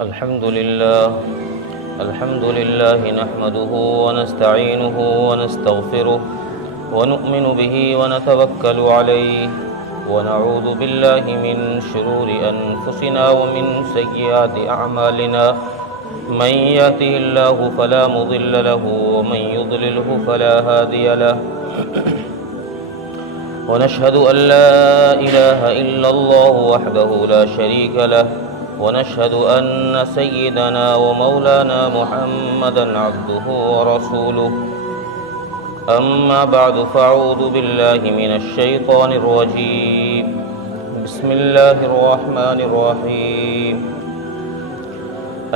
الحمد لله نحمده ونستعينه ونستغفره ونؤمن به ونتوكل عليه ونعوذ بالله من شرور أنفسنا ومن سيئات أعمالنا من يهده الله فلا مضل له ومن يضلله فلا هادي له ونشهد أن لا إله إلا الله وحده لا شريك له ونشهد أن سيدنا ومولانا محمدا عبده ورسوله أما بعد فأعوذ بالله من الشيطان الرجيم بسم الله الرحمن الرحيم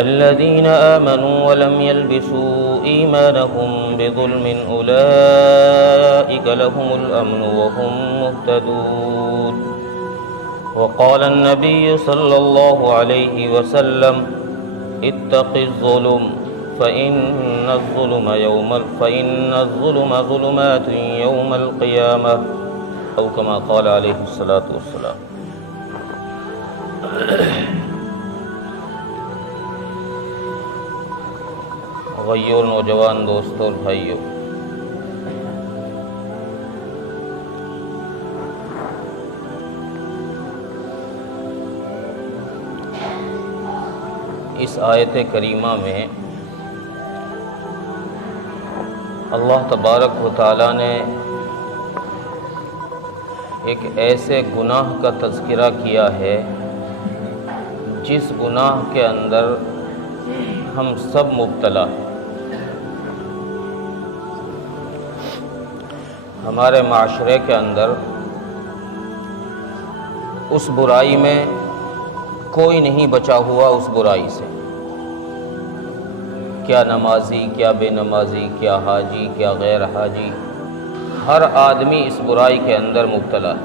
الذين آمنوا ولم يلبسوا إيمانهم بظلم أولئك لهم الأمن وهم مهتدون وقال النبي صلى الله عليه وسلم اتق الظلم فإن الظلم ظلمات يوم القيامة أو كما قال عليه الصلاة والسلام۔ غیور نوجوان دوستوں اور بھائیوں، اس آیت کریمہ میں اللہ تبارک و تعالیٰ نے ایک ایسے گناہ کا تذکرہ کیا ہے جس گناہ کے اندر ہم سب مبتلا ہیں۔ ہمارے معاشرے کے اندر اس برائی میں کوئی نہیں بچا ہوا، اس برائی سے، کیا نمازی، کیا بے نمازی، کیا حاجی، کیا غیر حاجی، ہر آدمی اس برائی کے اندر مبتلا ہے۔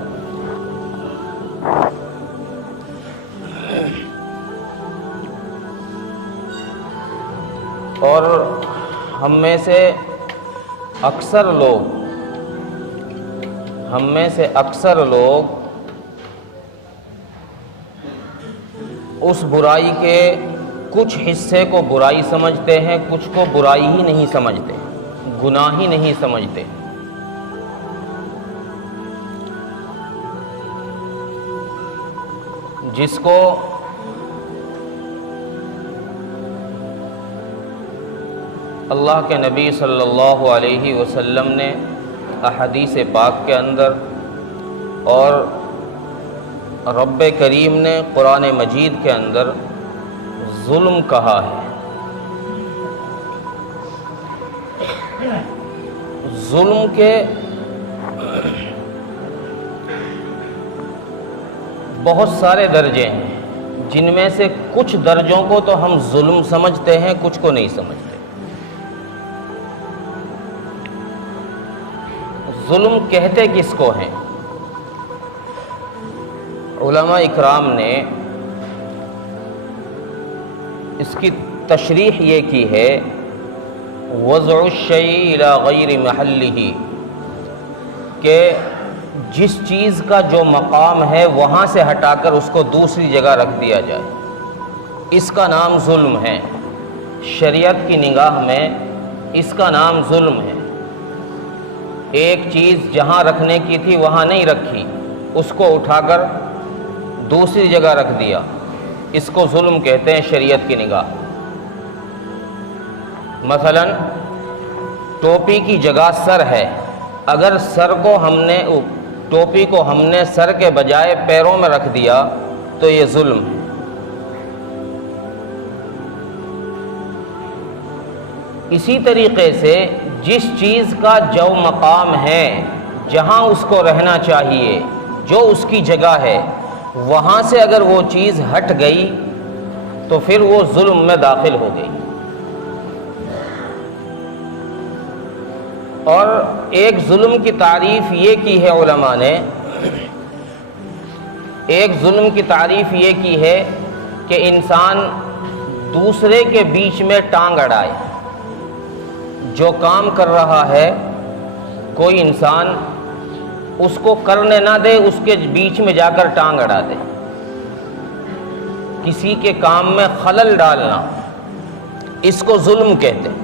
اور ہم میں سے اکثر لوگ اس برائی کے کچھ حصے کو برائی سمجھتے ہیں، کچھ کو برائی ہی نہیں سمجھتے، گناہ ہی نہیں سمجھتے۔ جس کو اللہ کے نبی صلی اللہ علیہ وسلم نے احادیث پاک کے اندر اور رب کریم نے قرآن مجید کے اندر ظلم کہا ہے۔ ظلم کے بہت سارے درجے ہیں، جن میں سے کچھ درجوں کو تو ہم ظلم سمجھتے ہیں، کچھ کو نہیں سمجھتے۔ ظلم کہتے کس کو ہیں؟ علماء اکرام نے اس کی تشریح یہ کی ہے، وضع الشیء الی غیر محلہ، کہ جس چیز کا جو مقام ہے وہاں سے ہٹا کر اس کو دوسری جگہ رکھ دیا جائے، اس کا نام ظلم ہے۔ شریعت کی نگاہ میں اس کا نام ظلم ہے۔ ایک چیز جہاں رکھنے کی تھی وہاں نہیں رکھی، اس کو اٹھا کر دوسری جگہ رکھ دیا، اس کو ظلم کہتے ہیں شریعت کی نگاہ۔ مثلا ٹوپی کی جگہ سر ہے، اگر ٹوپی کو ہم نے سر کے بجائے پیروں میں رکھ دیا تو یہ ظلم ہے۔ اسی طریقے سے جس چیز کا جو مقام ہے، جہاں اس کو رہنا چاہیے، جو اس کی جگہ ہے، وہاں سے اگر وہ چیز ہٹ گئی تو پھر وہ ظلم میں داخل ہو گئی۔ اور ایک ظلم کی تعریف یہ کی ہے علماء نے، کہ انسان دوسرے کے بیچ میں ٹانگ اڑائے۔ جو کام کر رہا ہے کوئی انسان اس کو کرنے نہ دے، اس کے بیچ میں جا کر ٹانگ اڑا دے۔ کسی کے کام میں خلل ڈالنا، اس کو ظلم کہتے ہیں۔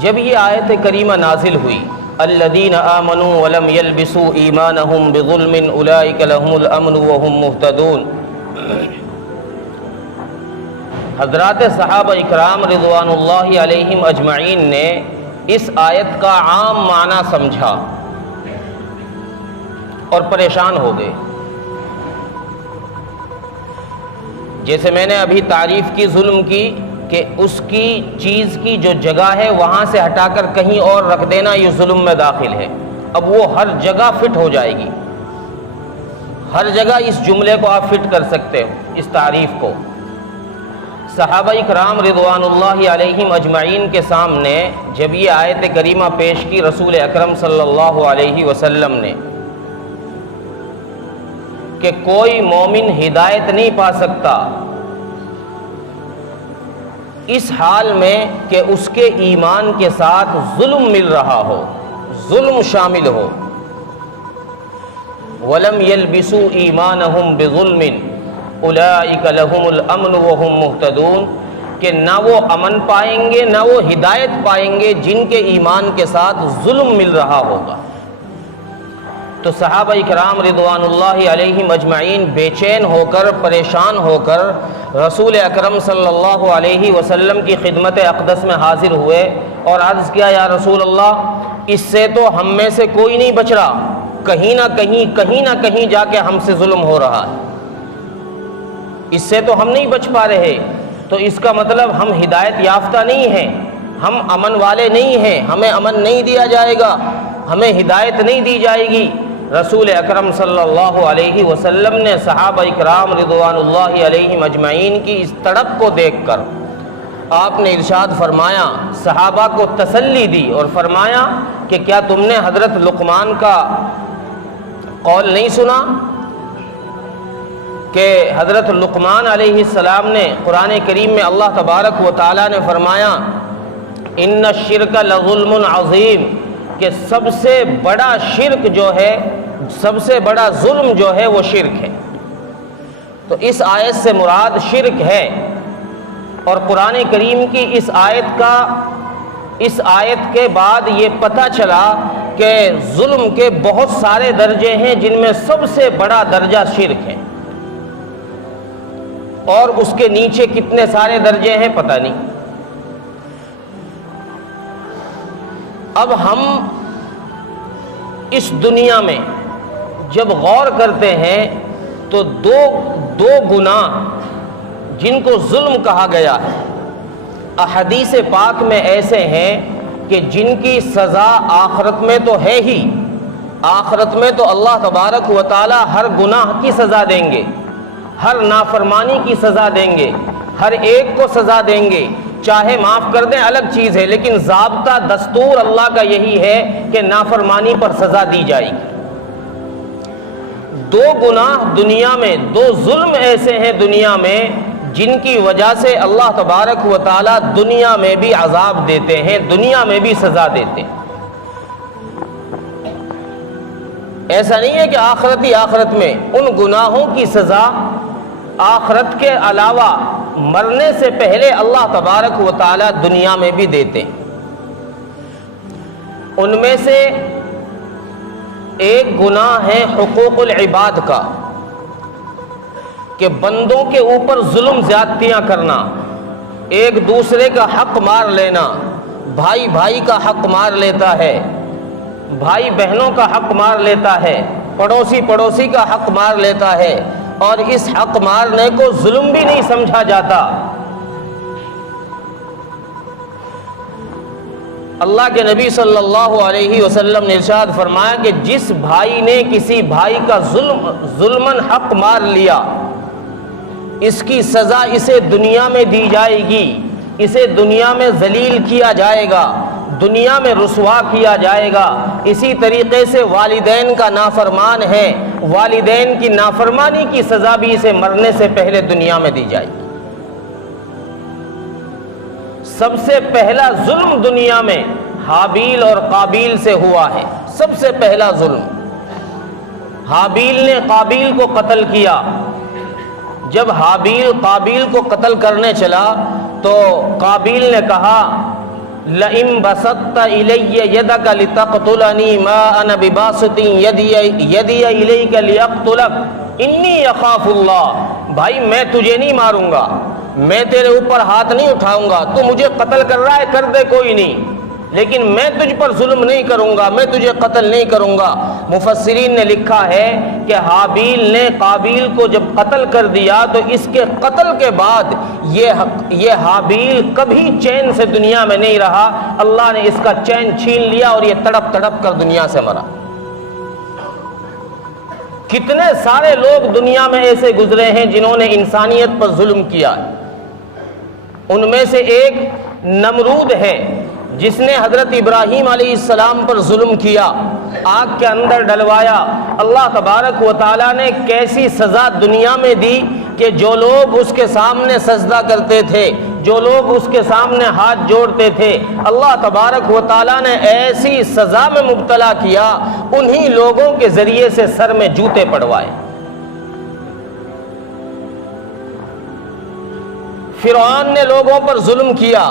جب یہ آیت کریمہ نازل ہوئی الذین آمنوا ولم یلبسوا ایمانہم بظلم اولئک لہم الامن وہم مہتدون، حضرات صحابہ اکرام رضوان اللہ علیہم اجمعین نے اس آیت کا عام معنی سمجھا اور پریشان ہو گئے۔ جیسے میں نے ابھی تعریف کی ظلم کی کہ اس کی چیز کی جو جگہ ہے وہاں سے ہٹا کر کہیں اور رکھ دینا یہ ظلم میں داخل ہے، اب وہ ہر جگہ فٹ ہو جائے گی، ہر جگہ اس جملے کو آپ فٹ کر سکتے ہو، اس تعریف کو۔ صحابہ کرام رضوان اللہ علیہم اجمعین کے سامنے جب یہ آیت کریمہ پیش کی رسول اکرم صلی اللہ علیہ وسلم نے کہ کوئی مومن ہدایت نہیں پا سکتا اس حال میں کہ اس کے ایمان کے ساتھ ظلم مل رہا ہو، ظلم شامل ہو۔ وَلَمْ يَلْبِسُوا إِيمَانَهُمْ بِظُلْمٍ أُولَئِكَ لَهُمُ الْأَمْنُ وَهُمْ مُهْتَدُونَ، کہ نہ وہ امن پائیں گے نہ وہ ہدایت پائیں گے جن کے ایمان کے ساتھ ظلم مل رہا ہوگا۔ تو صحابہ کرام رضوان اللہ علیہم اجمعین بے چین ہو کر، پریشان ہو کر رسول اکرم صلی اللہ علیہ وسلم کی خدمت اقدس میں حاضر ہوئے اور عرض کیا یا رسول اللہ اس سے تو ہم میں سے کوئی نہیں بچ رہا، کہیں نہ کہیں جا کے ہم سے ظلم ہو رہا ہے، اس سے تو ہم نہیں بچ پا رہے، تو اس کا مطلب ہم ہدایت یافتہ نہیں ہیں، ہم امن والے نہیں ہیں، ہمیں امن نہیں دیا جائے گا، ہمیں ہدایت نہیں دی جائے گی۔ رسول اکرم صلی اللہ علیہ وسلم نے صحابہ اکرام رضوان اللہ علیہم اجمعین کی اس تڑپ کو دیکھ کر آپ نے ارشاد فرمایا، صحابہ کو تسلی دی اور فرمایا کہ کیا تم نے حضرت لقمان کا قول نہیں سنا کہ حضرت لقمان علیہ السلام نے قرآن کریم میں اللہ تبارک و تعالیٰ نے فرمایا ان الشرک لظلم عظیم، کہ سب سے بڑا شرک جو ہے، سب سے بڑا ظلم جو ہے وہ شرک ہے۔ تو اس آیت سے مراد شرک ہے، اور قرآن کریم کی اس آیت کے بعد یہ پتہ چلا کہ ظلم کے بہت سارے درجے ہیں جن میں سب سے بڑا درجہ شرک ہے، اور اس کے نیچے کتنے سارے درجے ہیں پتہ نہیں۔ اب ہم اس دنیا میں جب غور کرتے ہیں تو دو گناہ جن کو ظلم کہا گیا ہے احادیث پاک میں ایسے ہیں کہ جن کی سزا آخرت میں تو ہے ہی، آخرت میں تو اللہ تبارک و تعالی ہر گناہ کی سزا دیں گے، ہر نافرمانی کی سزا دیں گے، ہر ایک کو سزا دیں گے، چاہے معاف کر دیں الگ چیز ہے، لیکن ضابطہ دستور اللہ کا یہی ہے کہ نافرمانی پر سزا دی جائے گی۔ دو گناہ دنیا میں، دو ظلم ایسے ہیں دنیا میں جن کی وجہ سے اللہ تبارک و تعالیٰ دنیا میں بھی عذاب دیتے ہیں، دنیا میں بھی سزا دیتے ہیں۔ ایسا نہیں ہے کہ آخرت میں، ان گناہوں کی سزا آخرت کے علاوہ مرنے سے پہلے اللہ تبارک و تعالیٰ دنیا میں بھی دیتے ہیں۔ ان میں سے ایک گناہ ہے حقوق العباد کا، کہ بندوں کے اوپر ظلم زیادتیاں کرنا، ایک دوسرے کا حق مار لینا، بھائی بھائی کا حق مار لیتا ہے، بھائی بہنوں کا حق مار لیتا ہے، پڑوسی پڑوسی کا حق مار لیتا ہے، اور اس حق مارنے کو ظلم بھی نہیں سمجھا جاتا۔ اللہ کے نبی صلی اللہ علیہ وسلم نے ارشاد فرمایا کہ جس بھائی نے کسی بھائی کا ظلماً حق مار لیا، اس کی سزا اسے دنیا میں دی جائے گی، اسے دنیا میں ذلیل کیا جائے گا، دنیا میں رسوا کیا جائے گا۔ اسی طریقے سے والدین کا نافرمان ہے، والدین کی نافرمانی کی سزا بھی اسے مرنے سے پہلے دنیا میں دی جائے گی۔ سب سے پہلا ظلم دنیا میں حابیل اور قابیل سے ہوا ہے، سب سے پہلا ظلم۔ حابیل نے قابیل کو قتل کیا، جب حابیل قابیل کو قتل کرنے چلا تو قابیل نے کہا لئن بسطت الی یدک لتقتلنی ما انا بباسط یدی الیک لیقتلک انی اخاف اللہ، بھائی میں تجھے نہیں ماروں گا، میں تیرے اوپر ہاتھ نہیں اٹھاؤں گا، تو مجھے قتل کر رہا ہے کر دے کوئی نہیں، لیکن میں تجھ پر ظلم نہیں کروں گا، میں تجھے قتل نہیں کروں گا۔ مفسرین نے لکھا ہے کہ حابیل نے قابیل کو جب قتل کر دیا تو اس کے قتل کے بعد یہ حابیل کبھی چین سے دنیا میں نہیں رہا، اللہ نے اس کا چین چھین لیا اور یہ تڑپ تڑپ کر دنیا سے مرا۔ کتنے سارے لوگ دنیا میں ایسے گزرے ہیں جنہوں نے انسانیت پر ظلم کیا، ان میں سے ایک نمرود ہے جس نے حضرت ابراہیم علیہ السلام پر ظلم کیا، آگ کے اندر ڈلوایا۔ اللہ تبارک و تعالیٰ نے کیسی سزا دنیا میں دی کہ جو لوگ اس کے سامنے سجدہ کرتے تھے، جو لوگ اس کے سامنے ہاتھ جوڑتے تھے، اللہ تبارک و تعالیٰ نے ایسی سزا میں مبتلا کیا، انہی لوگوں کے ذریعے سے سر میں جوتے پڑوائے۔ فرعون نے لوگوں پر ظلم کیا،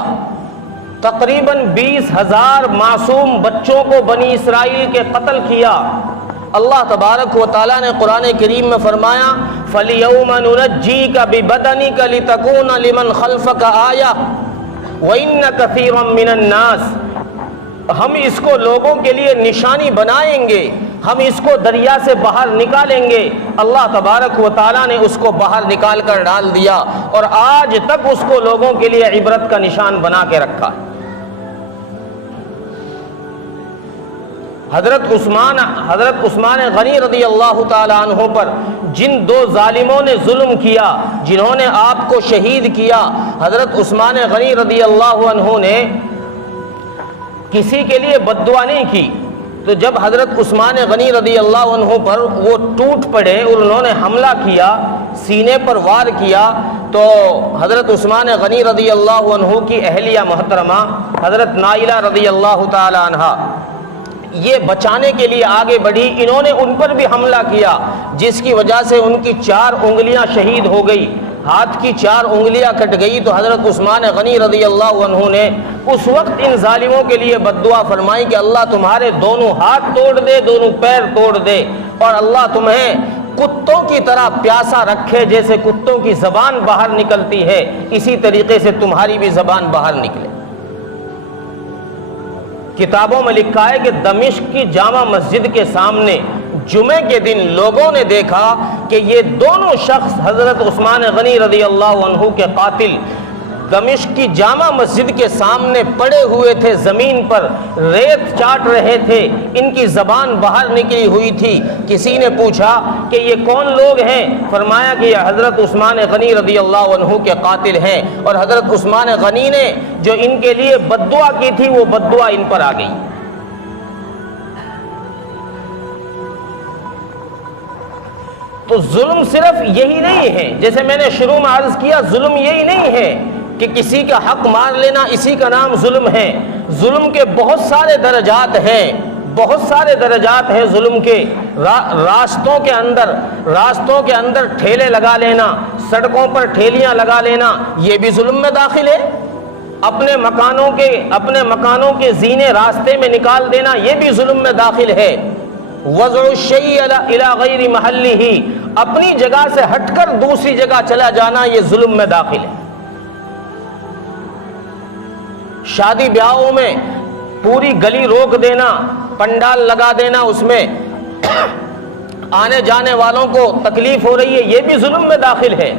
تقریباً 20,000 معصوم بچوں کو بنی اسرائیل کے قتل کیا۔ اللہ تبارک و تعالیٰ نے قرآن کریم میں فرمایا فَالْيَوْمَ نُنَجِّيكَ بِبَدَنِكَ لِتَكُونَ لِمَنْ خَلْفَكَ آیَةً وَإِنَّ كَثِيرًا مِّنَ النَّاسِ، ہم اس کو لوگوں کے لیے نشانی بنائیں گے، ہم اس کو دریا سے باہر نکالیں گے۔ اللہ تبارک و تعالیٰ نے اس کو باہر نکال کر ڈال دیا اور آج تک اس کو لوگوں کے لیے عبرت کا نشان بنا کے رکھا۔ حضرت عثمان غنی رضی اللہ تعالیٰ عنہ پر جن دو ظالموں نے ظلم کیا، جنہوں نے آپ کو شہید کیا، حضرت عثمان غنی رضی اللہ عنہ نے کسی کے لیے بد دعا نہیں کی، تو جب حضرت عثمان غنی رضی اللہ عنہ پر وہ ٹوٹ پڑے اور انہوں نے حملہ کیا، سینے پر وار کیا، تو حضرت عثمان غنی رضی اللہ عنہ کی اہلیہ محترمہ حضرت نائلہ رضی اللہ تعالی عنہا یہ بچانے کے لیے آگے بڑھی، انہوں نے ان پر بھی حملہ کیا، جس کی وجہ سے ان کی 4 انگلیاں شہید ہو گئی، ہاتھ کی 4 انگلیاں کٹ گئی۔ تو حضرت عثمان غنی رضی اللہ عنہ نے اس وقت ان ظالموں کے لیے بد دعا فرمائی کہ اللہ تمہارے دونوں ہاتھ توڑ دے، دونوں پیر توڑ دے، اور اللہ تمہیں کتوں کی طرح پیاسا رکھے، جیسے کتوں کی زبان باہر نکلتی ہے اسی طریقے سے تمہاری بھی زبان باہر نکلے۔ کتابوں میں لکھا ہے کہ دمشق کی جامع مسجد کے سامنے جمعے کے دن لوگوں نے دیکھا کہ یہ دونوں شخص حضرت عثمان غنی رضی اللہ عنہ کے قاتل دمشق کی جامع مسجد کے سامنے پڑے ہوئے تھے، زمین پر ریت چاٹ رہے تھے، ان کی زبان باہر نکلی ہوئی تھی۔ کسی نے پوچھا کہ یہ کون لوگ ہیں؟ فرمایا کہ یہ حضرت عثمان غنی رضی اللہ عنہ کے قاتل ہیں، اور حضرت عثمان غنی نے جو ان کے لیے بد دعا کی تھی وہ بد دعا ان پر آ گئی۔ تو ظلم صرف یہی نہیں ہے، جیسے میں نے شروع میں عرض کیا، ظلم یہی نہیں ہے کہ کسی کا حق مار لینا اسی کا نام ظلم ہے۔ ظلم کے بہت سارے درجات ہیں، بہت سارے درجات ہیں ظلم کے۔ راستوں کے اندر ٹھیلے لگا لینا، سڑکوں پر ٹھیلیاں لگا لینا، یہ بھی ظلم میں داخل ہے۔ اپنے مکانوں کے زینے راستے میں نکال دینا، یہ بھی ظلم میں داخل ہے۔ وضع الشیء الی غیر محلہ، اپنی جگہ سے ہٹ کر دوسری جگہ چلا جانا، یہ ظلم میں داخل ہے۔ شادی بیاہوں میں پوری گلی روک دینا، پنڈال لگا دینا، اس میں آنے جانے والوں کو تکلیف ہو رہی ہے، یہ بھی ظلم میں داخل ہے۔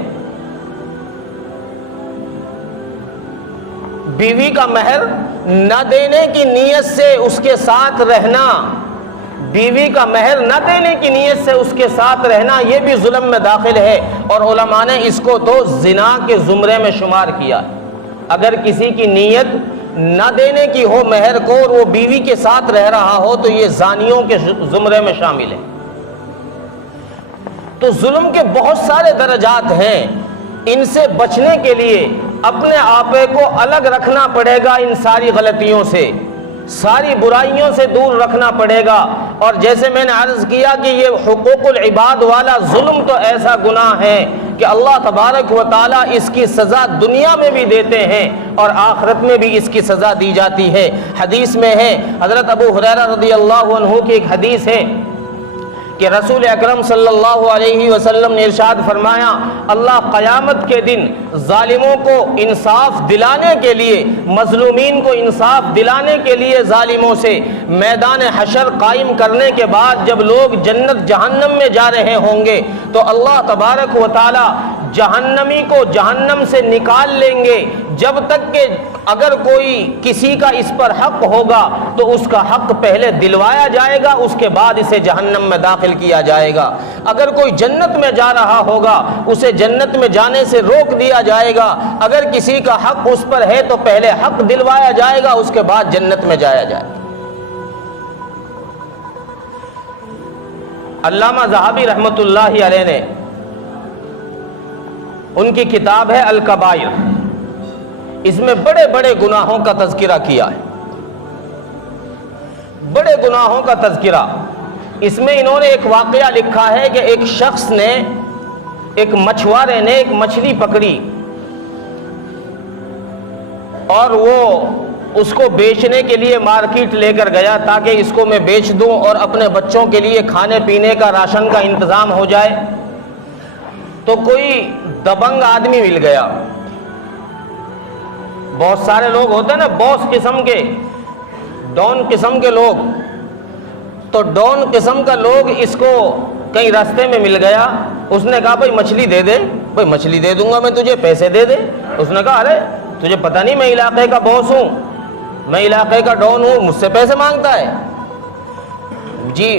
بیوی کا مہر نہ دینے کی نیت سے اس کے ساتھ رہنا، بیوی کا مہر نہ دینے کی نیت سے اس کے ساتھ رہنا، یہ بھی ظلم میں داخل ہے، اور علماء نے اس کو تو زنا کے زمرے میں شمار کیا۔ اگر کسی کی نیت نہ دینے کی ہو مہر کو اور وہ بیوی کے ساتھ رہ رہا ہو تو یہ زانیوں کے زمرے میں شامل ہے۔ تو ظلم کے بہت سارے درجات ہیں، ان سے بچنے کے لیے اپنے آپ کو الگ رکھنا پڑے گا ان ساری غلطیوں سے۔ ساری برائیوں سے دور رکھنا پڑے گا۔ اور جیسے میں نے عرض کیا کہ یہ حقوق العباد والا ظلم تو ایسا گناہ ہے کہ اللہ تبارک و تعالیٰ اس کی سزا دنیا میں بھی دیتے ہیں اور آخرت میں بھی اس کی سزا دی جاتی ہے۔ حدیث میں ہے، حضرت ابو ہریرہ رضی اللہ عنہ کی ایک حدیث ہے کہ رسول اکرم صلی اللہ علیہ وسلم نے ارشاد فرمایا، اللہ قیامت کے دن ظالموں کو انصاف دلانے کے لیے، مظلومین کو انصاف دلانے کے لیے ظالموں سے میدان حشر قائم کرنے کے بعد جب لوگ جنت جہنم میں جا رہے ہوں گے تو اللہ تبارک و تعالی جہنمی کو جہنم سے نکال لیں گے، جب تک کہ اگر کوئی کسی کا اس پر حق ہوگا تو اس کا حق پہلے دلوایا جائے گا، اس کے بعد اسے جہنم میں داخل کیا جائے گا۔ اگر کوئی جنت میں جا رہا ہوگا اسے جنت میں جانے سے روک دیا جائے گا، اگر کسی کا حق اس پر ہے تو پہلے حق دلوایا جائے گا، اس کے بعد جنت میں جایا جائے گا۔ علامہ ذہبی رحمۃ اللہ علیہ نے ان کی کتاب ہے الکبائر، اس میں بڑے بڑے گناہوں کا تذکرہ کیا ہے، بڑے گناہوں کا تذکرہ۔ اس میں انہوں نے ایک واقعہ لکھا ہے کہ ایک شخص نے، ایک مچھوارے نے ایک مچھلی پکڑی اور وہ اس کو بیچنے کے لیے مارکیٹ لے کر گیا تاکہ اس کو میں بیچ دوں اور اپنے بچوں کے لیے کھانے پینے کا، راشن کا انتظام ہو جائے۔ تو کوئی دبنگ آدمی مل گیا، بہت سارے لوگ ہوتے ہیں نا باس قسم کے، ڈون قسم کے لوگ، تو ڈون قسم کا لوگ اس کو کہیں راستے میں مل گیا۔ اس نے کہا بھائی مچھلی دے دے۔ بھائی مچھلی دے دوں گا میں تجھے، پیسے دے دے۔ اس نے کہا ارے تجھے پتہ نہیں میں علاقے کا باس ہوں، میں علاقے کا ڈون ہوں، مجھ سے پیسے مانگتا ہے؟ جی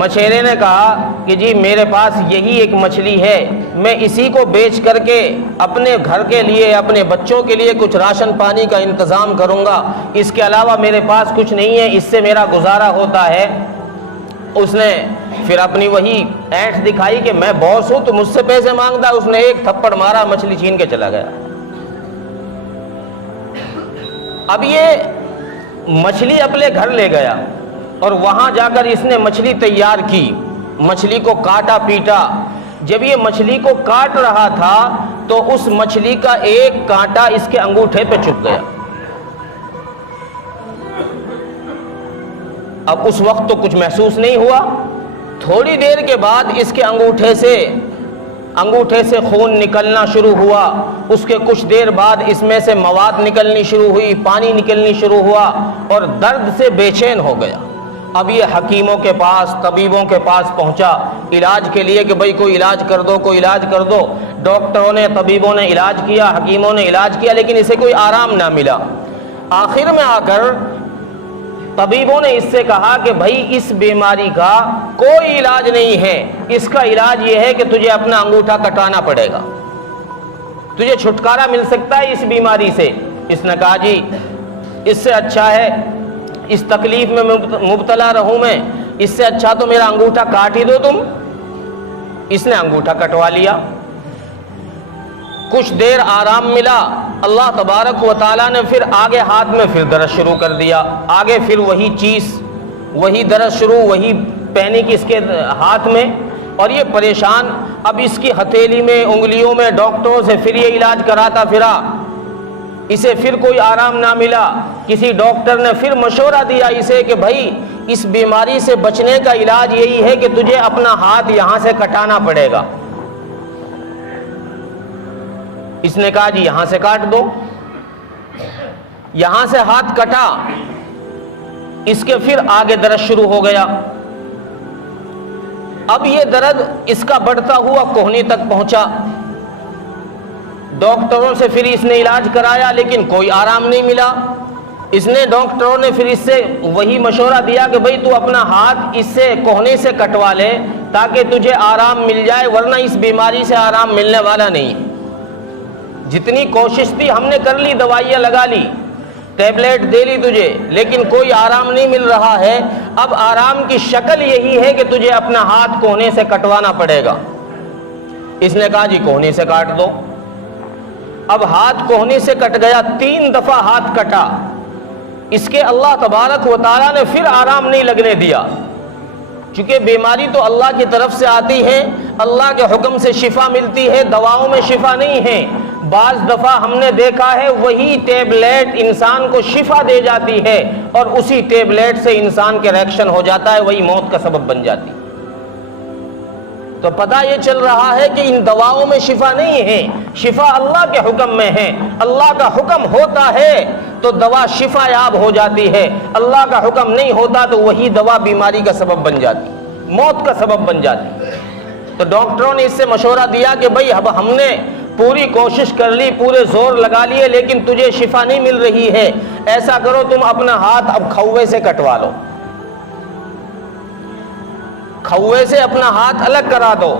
مچھیرے نے کہا کہ جی میرے پاس یہی ایک مچھلی ہے، میں اسی کو بیچ کر کے اپنے گھر کے لیے، اپنے بچوں کے لیے کچھ راشن پانی کا انتظام کروں گا، اس کے علاوہ میرے پاس کچھ نہیں ہے، اس سے میرا گزارا ہوتا ہے۔ اس نے پھر اپنی وہی اینٹ دکھائی کہ میں باس ہوں تو مجھ سے پیسے مانگتا ہے۔ اس نے ایک تھپڑ مارا، مچھلی چھین کے چلا گیا۔ اب یہ مچھلی اپنے گھر لے گیا اور وہاں جا کر اس نے مچھلی تیار کی، مچھلی کو کاٹا پیٹا۔ جب یہ مچھلی کو کاٹ رہا تھا تو اس مچھلی کا ایک کانٹا اس کے انگوٹھے پہ چبھ گیا۔ اب اس وقت تو کچھ محسوس نہیں ہوا، تھوڑی دیر کے بعد اس کے انگوٹھے سے خون نکلنا شروع ہوا، اس کے کچھ دیر بعد اس میں سے مواد نکلنی شروع ہوئی، پانی نکلنی شروع ہوا اور درد سے بے چین ہو گیا۔ اب یہ حکیموں کے پاس، طبیبوں کے پاس پہنچا علاج کے لیے کہ بھئی کوئی علاج کر دو، کوئی علاج کر دو۔ ڈاکٹروں نے، طبیبوں نے علاج کیا، حکیموں نے علاج کیا، لیکن اسے کوئی آرام نہ ملا۔ آخر میں آ کر طبیبوں نے اس سے کہا کہ بھائی اس بیماری کا کوئی علاج نہیں ہے، اس کا علاج یہ ہے کہ تجھے اپنا انگوٹھا کٹوانا پڑے گا، تجھے چھٹکارا مل سکتا ہے اس بیماری سے۔ اس نے کہا جی اس سے اچھا ہے، اس تکلیف میں مبتلا رہوں میں، اس سے اچھا تو میرا انگوٹھا کاٹ ہی دو تم۔ اس نے انگوٹھا کٹوا لیا، کچھ دیر آرام ملا، اللہ تبارک و تعالیٰ نے پھر آگے ہاتھ میں پھر درد شروع کر دیا، آگے پھر وہی چیز، وہی درد شروع، وہی پینک اس کے ہاتھ میں، اور یہ پریشان۔ اب اس کی ہتھیلی میں، انگلیوں میں ڈاکٹروں سے پھر یہ علاج کراتا پھرا، اسے پھر کوئی آرام نہ ملا۔ کسی ڈاکٹر نے پھر مشورہ دیا اسے کہ بھائی اس بیماری سے بچنے کا علاج یہی ہے کہ تجھے اپنا ہاتھ یہاں سے کٹانا پڑے گا۔ اس نے کہا جی یہاں سے کاٹ دو۔ یہاں سے ہاتھ کٹا، اس کے پھر آگے درد شروع ہو گیا۔ اب یہ درد اس کا بڑھتا ہوا کوہنی تک پہنچا۔ ڈاکٹروں سے پھر اس نے علاج کرایا لیکن کوئی آرام نہیں ملا۔ اس نے، ڈاکٹروں نے پھر اس سے وہی مشورہ دیا کہ بھئی تو اپنا ہاتھ اس سے کوہنی سے کٹوا لے تاکہ تجھے آرام مل جائے، ورنہ اس بیماری سے آرام ملنے والا نہیں۔ جتنی کوشش تھی ہم نے کر لی، دوائیاں لگا لی، ٹیبلیٹ دے لی تجھے، لیکن کوئی آرام نہیں مل رہا ہے۔ اب آرام کی شکل یہی ہے کہ تجھے اپنا ہاتھ کوہنی سے کٹوانا پڑے گا۔ اس نے کہا جی کوہنی سے کاٹ دو۔ اب ہاتھ کوہنی سے کٹ گیا، 3 دفعہ ہاتھ کٹا، اس کے اللہ تبارک و تعالیٰ نے پھر آرام نہیں لگنے دیا، چونکہ بیماری تو اللہ کی طرف سے آتی ہے، اللہ کے حکم سے شفا ملتی ہے، دواؤں میں شفا نہیں ہے۔ بعض دفعہ ہم نے دیکھا ہے وہی ٹیبلیٹ انسان کو شفا دے جاتی ہے اور اسی ٹیبلیٹ سے انسان کے ریئیکشن ہو جاتا ہے، وہی موت کا سبب بن جاتی ہے۔ تو پتہ یہ چل رہا ہے کہ ان دواؤں میں شفا نہیں ہے، شفا اللہ کے حکم میں ہے۔ اللہ کا حکم ہوتا ہے تو دوا شفا یاب ہو جاتی ہے، اللہ کا حکم نہیں ہوتا تو وہی دوا بیماری کا سبب بن جاتی، موت کا سبب بن جاتی۔ تو ڈاکٹروں نے اس سے مشورہ دیا کہ بھئی اب ہم نے پوری کوشش کر لی، پورے زور لگا لیے، لیکن تجھے شفا نہیں مل رہی ہے، ایسا کرو تم اپنا ہاتھ اب کھوے سے کٹوا لو، کھوے سے اپنا ہاتھ الگ کرا دو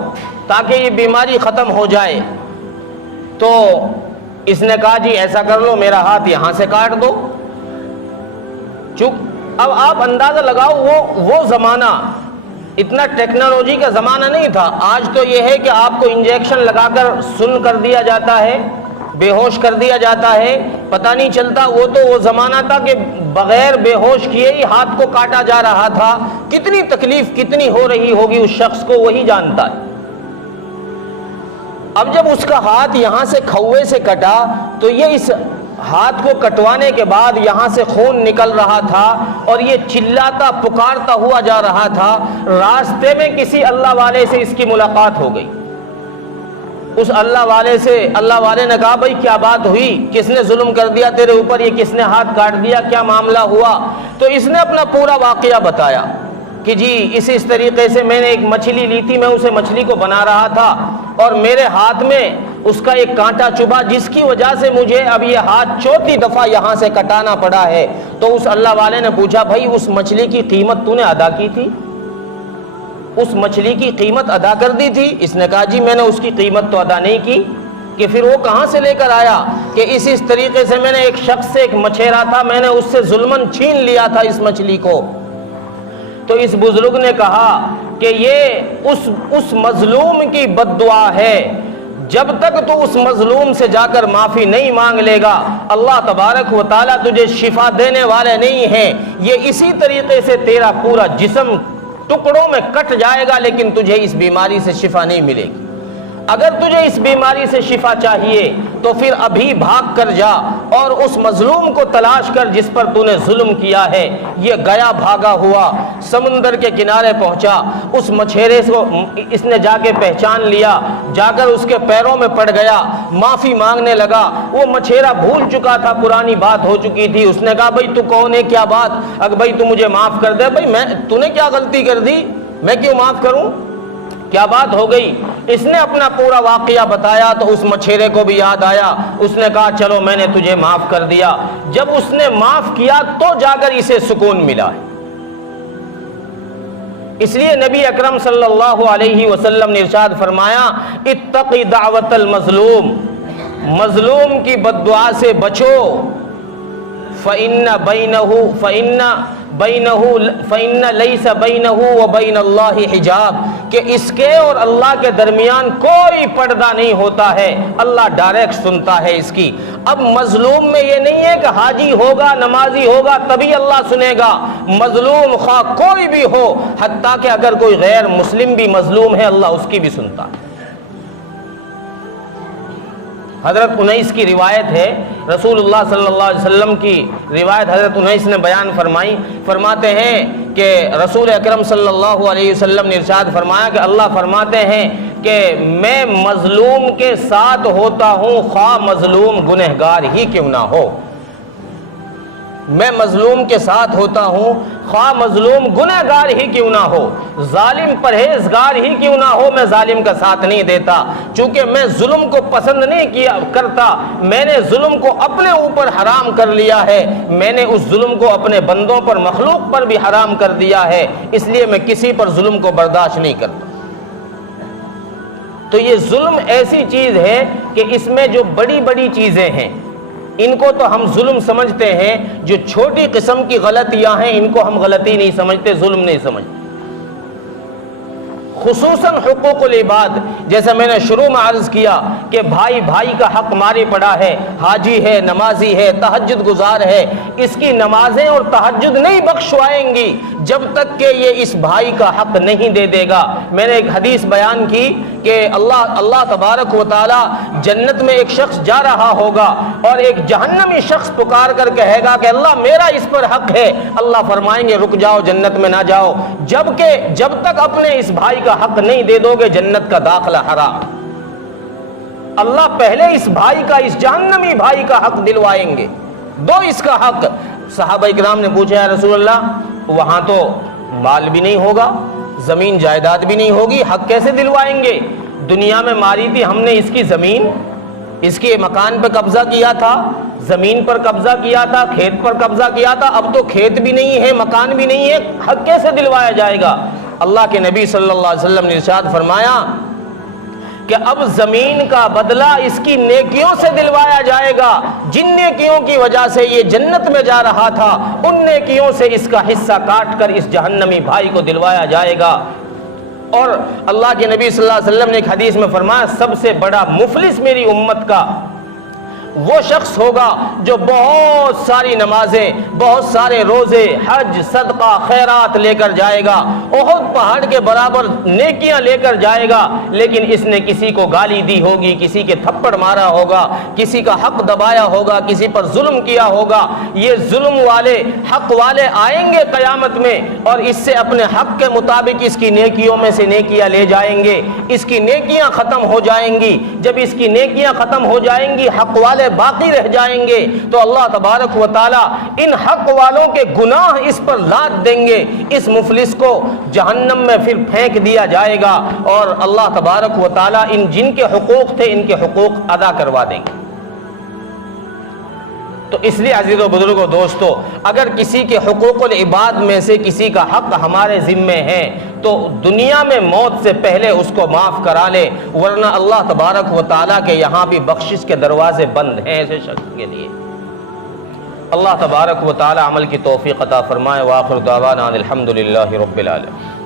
تاکہ یہ بیماری ختم ہو جائے۔ تو اس نے کہا جی ایسا کر لو، میرا ہاتھ یہاں سے کاٹ دو۔ اب آپ اندازہ لگاؤ وہ زمانہ، اتنا ٹیکنالوجی کا زمانہ نہیں تھا۔ آج تو یہ ہے کہ آپ کو انجیکشن لگا کر سن کر دیا جاتا ہے، بے ہوش کر دیا جاتا ہے، پتہ نہیں چلتا۔ وہ تو وہ زمانہ تھا کہ بغیر بے ہوش کیے ہی ہاتھ کو کاٹا جا رہا تھا، کتنی تکلیف کتنی ہو رہی ہوگی اس شخص کو وہی جانتا ہے۔ اب جب اس کا ہاتھ یہاں سے کھوے سے کٹا تو یہ اس ہاتھ کو کٹوانے کے بعد یہاں سے خون نکل رہا تھا اور یہ چلاتا پکارتا ہوا جا رہا تھا۔ راستے میں کسی اللہ والے سے اس کی ملاقات ہو گئی۔ اس اللہ والے نے کہا بھائی کیا بات ہوئی، کس نے ظلم کر دیا تیرے اوپر، یہ کس نے ہاتھ کاٹ دیا، کیا معاملہ ہوا؟ تو اس نے اپنا پورا واقعہ بتایا کہ جی اس طریقے سے میں نے ایک مچھلی لی تھی، میں اسے مچھلی کو بنا رہا تھا اور میرے ہاتھ میں اس کا ایک کانٹا چبھا، جس کی وجہ سے مجھے اب یہ ہاتھ چوتھی دفعہ یہاں سے کٹانا پڑا ہے۔ تو اس اللہ والے نے پوچھا بھائی اس مچھلی کی قیمت تو نے ادا کی تھی؟ اس مچھلی کی قیمت ادا کر دی تھی؟ اس نے کہا جی میں نے اس کی قیمت تو ادا نہیں کی۔ کہ پھر وہ کہاں سے لے کر آیا؟ کہ اس طریقے سے میں نے ایک شخص سے ایک مچھیرا تھا، میں نے اس سے ظلماً چھین لیا تھا اس مچھلی کو۔ تو اس بزرگ نے کہا کہ یہ اس مظلوم کی بد دعا ہے، جب تک تو اس مظلوم سے جا کر معافی نہیں مانگ لے گا اللہ تبارک و تعالیٰ تجھے شفا دینے والے نہیں ہیں۔ یہ اسی طریقے سے تیرا پورا جسم ٹکڑوں میں کٹ جائے گا لیکن تجھے اس بیماری سے شفا نہیں ملے گی۔ اگر تجھے اس بیماری سے شفا چاہیے تو پھر ابھی بھاگ کر جا اور اس مظلوم کو تلاش کر جس پر تو نے ظلم کیا ہے۔ یہ گیا بھاگا ہوا سمندر کے کنارے پہنچا، اس مچھیرے کو اس نے جا کے پہچان لیا، جا کر اس کے پیروں میں پڑ گیا، معافی مانگنے لگا۔ وہ مچھیرا بھول چکا تھا، پرانی بات ہو چکی تھی۔ اس نے کہا بھائی تو کون ہے، کیا بات؟ اگر بھائی تو مجھے معاف کر دے۔ بھائی تو نے کیا غلطی کر دی، میں کیوں معاف کروں، کیا بات ہو گئی؟ اس نے اپنا پورا واقعہ بتایا تو اس مچھیرے کو بھی یاد آیا۔ اس نے کہا چلو میں نے تجھے معاف کر دیا۔ جب اس نے معاف کیا تو جا کر اسے سکون ملا ہے۔ اس لیے نبی اکرم صلی اللہ علیہ وسلم نے ارشاد فرمایا اتقی دعوت المظلوم، مظلوم کی بد دعا سے بچو، فَإِنَّ لَيْسَ بَيْنَهُ وَبَيْنَ اللَّهِ حجاب، کہ اس کے اور اللہ کے درمیان کوئی پردہ نہیں ہوتا ہے، اللہ ڈائریکٹ سنتا ہے اس کی۔ اب مظلوم میں یہ نہیں ہے کہ حاجی ہوگا نمازی ہوگا تبھی اللہ سنے گا، مظلوم خواہ کوئی بھی ہو، حتیٰ کہ اگر کوئی غیر مسلم بھی مظلوم ہے اللہ اس کی بھی سنتا ہے۔ حضرت انیس کی روایت ہے، رسول اللہ صلی اللہ علیہ وسلم کی روایت حضرت انیس نے بیان فرمائی، فرماتے ہیں کہ رسول اکرم صلی اللہ علیہ وسلم نے ارشاد فرمایا کہ اللہ فرماتے ہیں کہ میں مظلوم کے ساتھ ہوتا ہوں خواہ مظلوم گنہگار ہی کیوں نہ ہو۔ میں مظلوم کے ساتھ ہوتا ہوں خواہ مظلوم گنہگار ہی کیوں نہ ہو، ظالم پرہیزگار ہی کیوں نہ ہو، میں ظالم کا ساتھ نہیں دیتا، چونکہ میں ظلم کو پسند نہیں کرتا، میں نے ظلم کو اپنے اوپر حرام کر لیا ہے، میں نے اس ظلم کو اپنے بندوں پر مخلوق پر بھی حرام کر دیا ہے، اس لیے میں کسی پر ظلم کو برداشت نہیں کرتا۔ تو یہ ظلم ایسی چیز ہے کہ اس میں جو بڑی بڑی چیزیں ہیں ان کو تو ہم ظلم سمجھتے ہیں، جو چھوٹی قسم کی غلطیاں ہیں ان کو ہم غلطی نہیں سمجھتے، ظلم نہیں سمجھتے۔ خصوصاً حقوق العباد، جیسا میں نے شروع میں عرض کیا کہ بھائی بھائی کا حق مارے پڑا ہے، حاجی ہے، نمازی ہے، تہجد گزار ہے، اس کی نمازیں اور تہجد نہیں بخشوائیں گی جب تک کہ یہ اس بھائی کا حق نہیں دے دے گا۔ میں نے ایک حدیث بیان کی کہ اللہ تبارک و تعالی جنت میں ایک شخص جا رہا ہوگا اور ایک جہنمی شخص پکار کر کہے گا کہ اللہ میرا اس پر حق ہے، اللہ فرمائیں گے رک جاؤ، جنت میں نہ جاؤ، جب تک اپنے اس بھائی کا حق نہیں دے دو گے جنت کا داخلہ حرام۔ اللہ پہلے اس بھائی کا، اس جہنمی بھائی کا حق دلوائیں گے، دو اس کا حق۔ صحابہ اکرام نے پوچھا یا رسول اللہ وہاں تو مال بھی نہیں ہوگا، زمین جائیداد بھی نہیں ہوگی، حق کیسے دلوائیں گے؟ دنیا میں ماری تھی ہم نے اس کی زمین، اس کے مکان پہ قبضہ کیا تھا، زمین پر قبضہ کیا تھا، کھیت پر قبضہ کیا تھا، اب تو کھیت بھی نہیں ہے، مکان بھی نہیں ہے، حق کیسے دلوایا جائے گا؟ اللہ کے نبی صلی اللہ علیہ وسلم نے ارشاد فرمایا کہ اب زمین کا بدلہ اس کی نیکیوں سے دلوایا جائے گا، جن نیکیوں کی وجہ سے یہ جنت میں جا رہا تھا ان نیکیوں سے اس کا حصہ کاٹ کر اس جہنمی بھائی کو دلوایا جائے گا۔ اور اللہ کے نبی صلی اللہ علیہ وسلم نے ایک حدیث میں فرمایا سب سے بڑا مفلس میری امت کا وہ شخص ہوگا جو بہت ساری نمازیں، بہت سارے روزے، حج، صدقہ، خیرات لے کر جائے گا، احد پہاڑ کے برابر نیکیاں لے کر جائے گا، لیکن اس نے کسی کو گالی دی ہوگی، کسی کے تھپڑ مارا ہوگا، کسی کا حق دبایا ہوگا، کسی پر ظلم کیا ہوگا۔ یہ ظلم والے، حق والے آئیں گے قیامت میں اور اس سے اپنے حق کے مطابق اس کی نیکیوں میں سے نیکیاں لے جائیں گے، اس کی نیکیاں ختم ہو جائیں گی۔ جب اس کی نیکیاں ختم ہو جائیں گی، حق والے باقی رہ جائیں گے، تو اللہ تبارک و تعالی ان حق والوں کے گناہ اس پر لاد دیں گے، اس مفلس کو جہنم میں پھر پھینک دیا جائے گا اور اللہ تبارک و تعالی ان جن کے حقوق تھے ان کے حقوق ادا کروا دیں گے۔ تو اس لیے عزیز و بزرگوں دوستو، اگر کسی کے حقوق العباد میں سے کسی کا حق ہمارے ذمے ہے تو دنیا میں موت سے پہلے اس کو معاف کرا لے، ورنہ اللہ تبارک و تعالیٰ کے یہاں بھی بخشش کے دروازے بند ہیں ایسے شخص کے لیے۔ اللہ تبارک و تعالیٰ عمل کی توفیق عطا فرمائے۔ وآخر دعوانا الحمدللہ رب العالمین۔